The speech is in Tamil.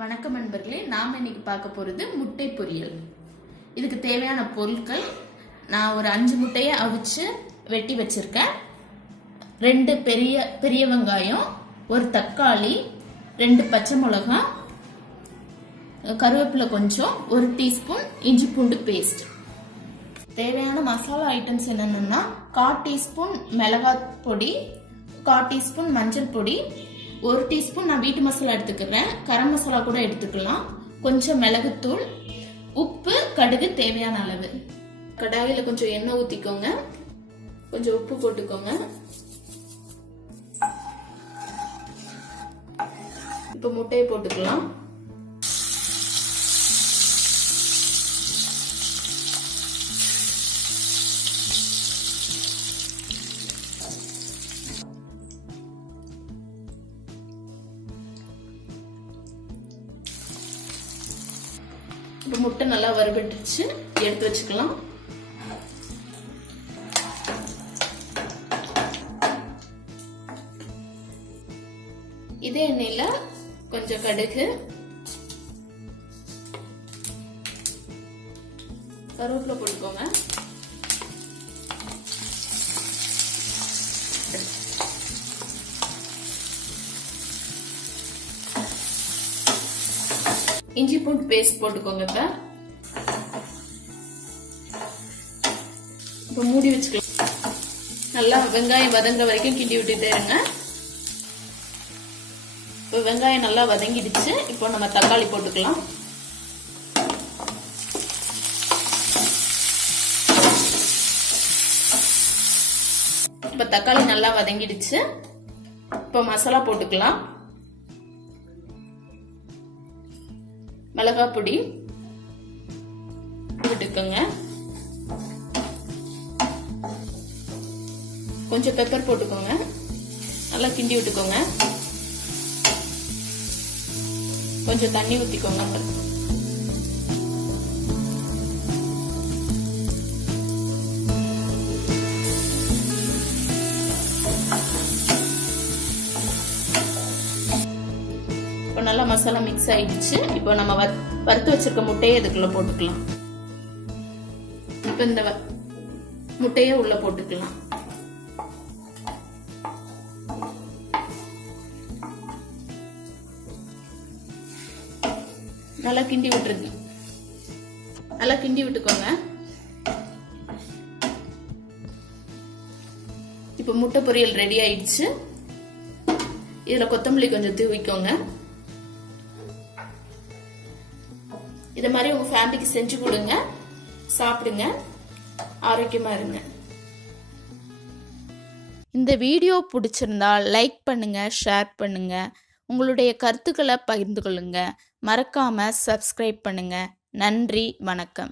வணக்கம் நண்பர்களே, நாம் இன்னைக்கு பார்க்க போகிறது முட்டை பொரியல். இதுக்கு தேவையான பொருட்கள், நான் ஒரு 5 முட்டையை அவிச்சு வெட்டி வச்சிருக்கேன். 2 பெரிய வெங்காயம், ஒரு தக்காளி, 2 பச்சை மிளகாய், கருவேப்பிலை கொஞ்சம், 1 டீஸ்பூன் இஞ்சி பூண்டு பேஸ்ட். தேவையான மசாலா ஐட்டம்ஸ் என்னென்னா 1/4 டீஸ்பூன் மிளகாய் பொடி, 1/4 டீஸ்பூன் மஞ்சள் பொடி, 1 டீஸ்பூன் நான் வீட்டு மசாலா எடுத்துக்கிறேன், கரம் மசாலா கூட எடுத்துக்கலாம், கொஞ்சம் மிளகுத்தூள், உப்பு, கடுகு தேவையான அளவு. கடாயில கொஞ்சம் எண்ணெய் ஊத்திக்கோங்க, கொஞ்சம் உப்பு போட்டுக்கோங்க. இப்போ முட்டையை போட்டுக்கலாம். இப்போ முட்டை நல்லா வறுபட்டுச்சு, எடுத்து வச்சுக்கலாம். இதே எண்ணெயில கொஞ்சம் கடுகு, கருவேப்பிலை போட்டுக்கோங்க. இஞ்சி பூண்டு பேஸ்ட் போட்டுக்கோங்க. இப்ப மூடி வச்சுக்கலாம். நல்லா வெங்காயம் வதங்க வரைக்கும் கிண்டி விட்டுட்டே இருங்க. இப்போ வெங்காயம் நல்லா வதங்கிடுச்சு. இப்போ நம்ம தக்காளி போட்டுக்கலாம். இப்ப தக்காளி நல்லா வதங்கிடுச்சு. இப்போ மசாலா போட்டுக்கலாம். மிளகாய் பொடி விட்டுக்கோங்க, கொஞ்சம் பெப்பர் போட்டுக்கோங்க, நல்லா கிண்டி விட்டுக்கோங்க. கொஞ்சம் தண்ணி ஊத்திக்கோங்க. இப்போ நல்லா மசாலா மிக்ஸ் ஆயிடுச்சு. இப்போ நம்ம வறுத்து வச்சிருக்க முட்டையை இதுக்குள்ள போட்டுக்கலாம். இப்போ இந்த முட்டையை உள்ள போட்டுக்கலாம். நல்லா கிண்டி விட்டுருங்க. நல்லா கிண்டி விட்டுக்கோங்க. இப்போ முட்டை பொரியல் ரெடி ஆயிடுச்சு. இதுல கொத்தமல்லி கொஞ்சம் தூவிக்கோங்க. இத மாதிரி உங்க ஃபேமிலிக்கு செஞ்சு கொடுங்க, சாப்பிடுங்க, ஆரோக்கியமா இருங்க. இந்த வீடியோ பிடிச்சிருந்தா லைக் பண்ணுங்க, ஷேர் பண்ணுங்க, உங்களுடைய கருத்துக்களை பகிர்ந்து கொள்ளுங்க. மறக்காம சப்ஸ்கிரைப் பண்ணுங்க. நன்றி, வணக்கம்.